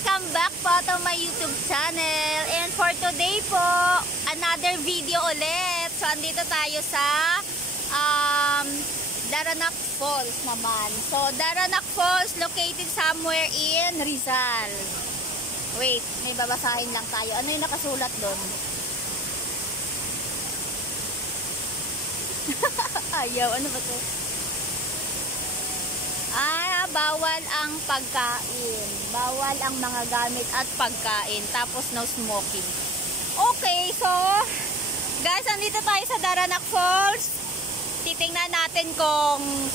Welcome back po to my YouTube channel. And for today po, another video ulit. So, andito tayo sa Daranac Falls naman. So, Daranac Falls located somewhere in Rizal. Wait, may babasahin lang tayo. Ano yung nakasulat doon? Ayaw, ano ba to? Bawal ang pagkain. Bawal ang mga gamit at pagkain. Tapos no smoking. Okay, so guys, andito tayo sa Daranac Falls. Titingnan natin kung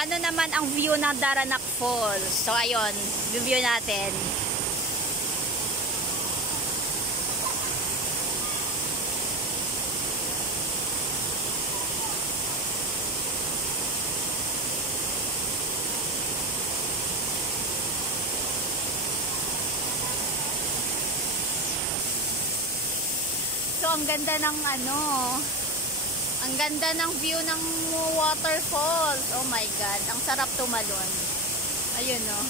ano naman ang view ng Daranac Falls. So ayun, review natin. So, ang ganda ng ang ganda ng view ng waterfalls. Oh my God, ang sarap tumalon. Ayun, no.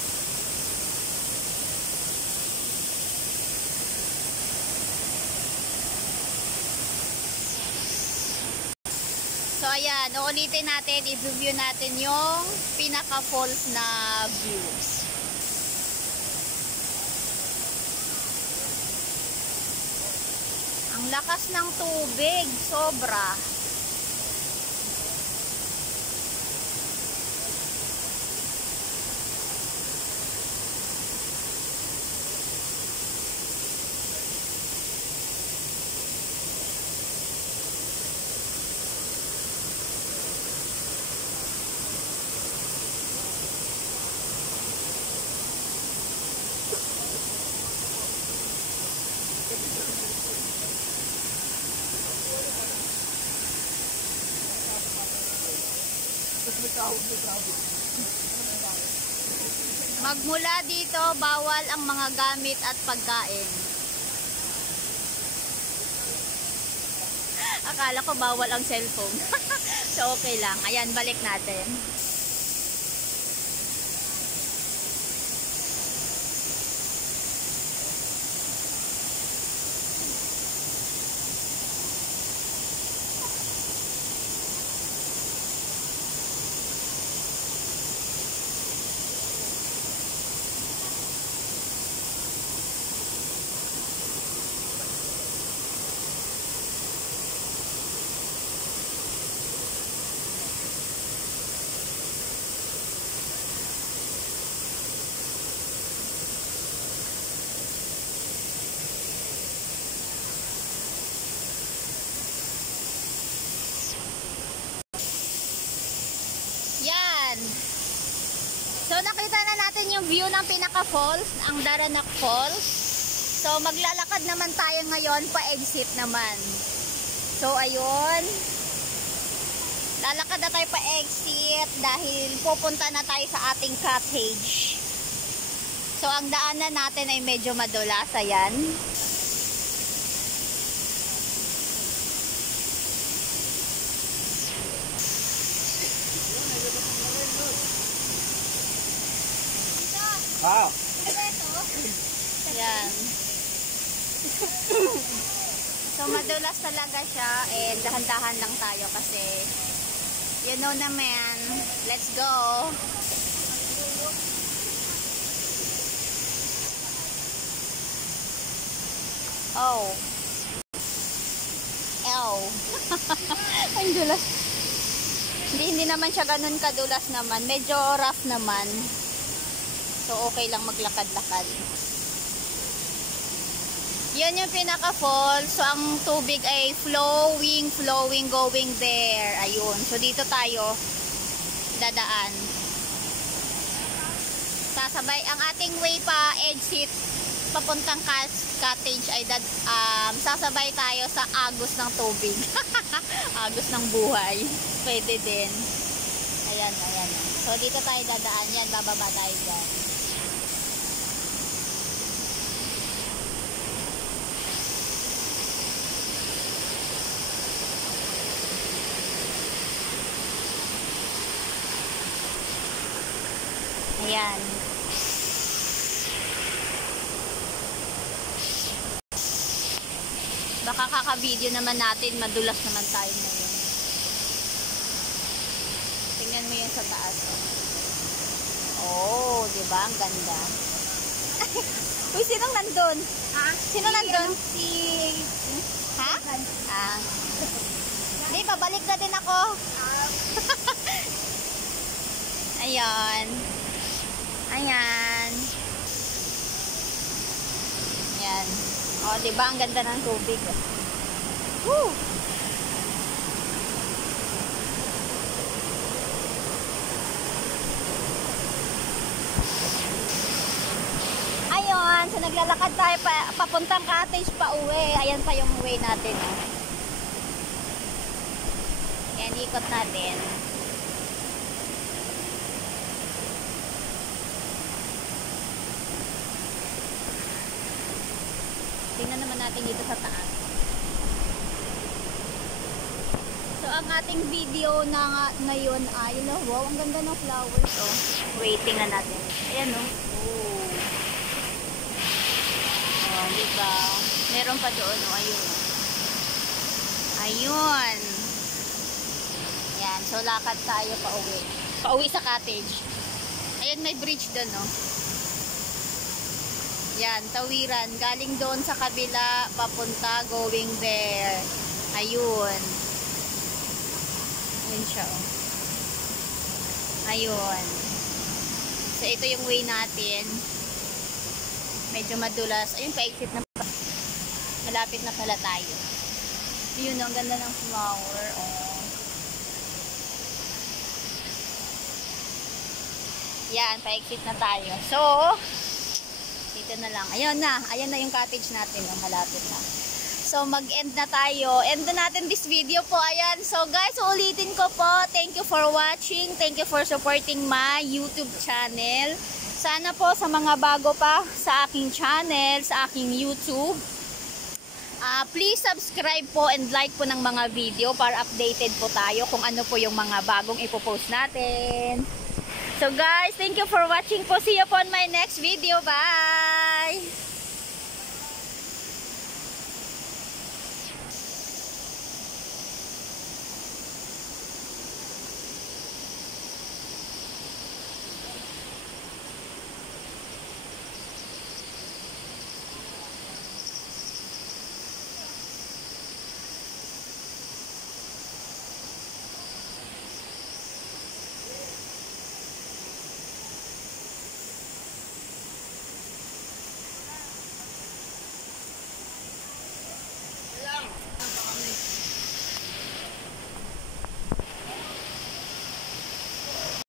So, ayan, uulitin natin, i-review natin yung pinaka-falls na views. Ang lakas ng tubig, sobra. Magmula dito, bawal ang mga gamit at pagkain. Akala ko bawal ang cellphone. So okay lang. Ayan, balik natin. So, nakita na natin yung view ng pinaka-falls, ang Daranac Falls. So, maglalakad naman tayo ngayon, pa-exit naman. So, ayun. Lalakad na tayo pa-exit dahil pupunta na tayo sa ating cottage. So, ang daanan natin ay medyo madulas. Ayan. Yan. So, madulas talaga siya. And dahan-dahan lang tayo kasi you know naman. Let's go. Oh. Ew. Ang dulas. Hindi naman siya ganun kadulas naman. Medyo rough naman. So, okay lang maglakad-lakad. Yan yung pinaka-fall. So, ang tubig ay flowing, going there. Ayun. So, dito tayo dadaan. Sasabay, ang ating way pa, exit, papuntang cottage ay sasabay tayo sa agos ng tubig. Agos ng buhay. Pwede din. Ayan, ayan. So, dito tayo dadaan. Yan, bababa tayo dyan. Ayan. baka kaka-video naman natin, madulas naman tayo ngayon. Tingnan mo yan sa taas. Oh, diba? Ang ganda. Uy, sinong nandun? Ha? Sino nandun? Ha? Ah. Hindi, pabalik na din ako. Ayan. Ayan. Ayan. O, diba? Ang ganda ng tubig. Woo! Ayun. So, naglalakad tayo papuntang cottage pa uwi. Ayan pa yung way natin. Ayan, ikot natin. Tingnan naman natin dito sa taas. So, ang ating video na ngayon ay, wow, ang ganda ng flowers. Oh, waiting na natin. Ayan, oh. Oh, diba? Meron pa doon, oh. Ayun, oh. Ayun. Ayan, so lakad tayo pa uwi. Pa uwi sa cottage. Ayan, may bridge doon, oh. Yan, tawiran. Galing doon sa kabila, papunta, going there. Ayun. Ayun siya, oh. Ayun. So, ito yung way natin. Medyo madulas. Ayun, pa-exit na pa. Malapit na pala tayo. Ayun, ang ganda ng flower, oh. Yan, pa-exit na tayo. So, dito na lang. Ayun na. Ayan na yung cottage natin. Oh, malapit na. So, mag-end na tayo. End na natin this video po. Ayan. So, guys, ulitin ko po. Thank you for watching. Thank you for supporting my YouTube channel. Sana po sa mga bago pa sa aking channel, sa aking YouTube, please subscribe po and like po ng mga video para updated po tayo kung ano po yung mga bagong ipopost natin. So guys, thank you for watching po. See you po on my next video. Bye!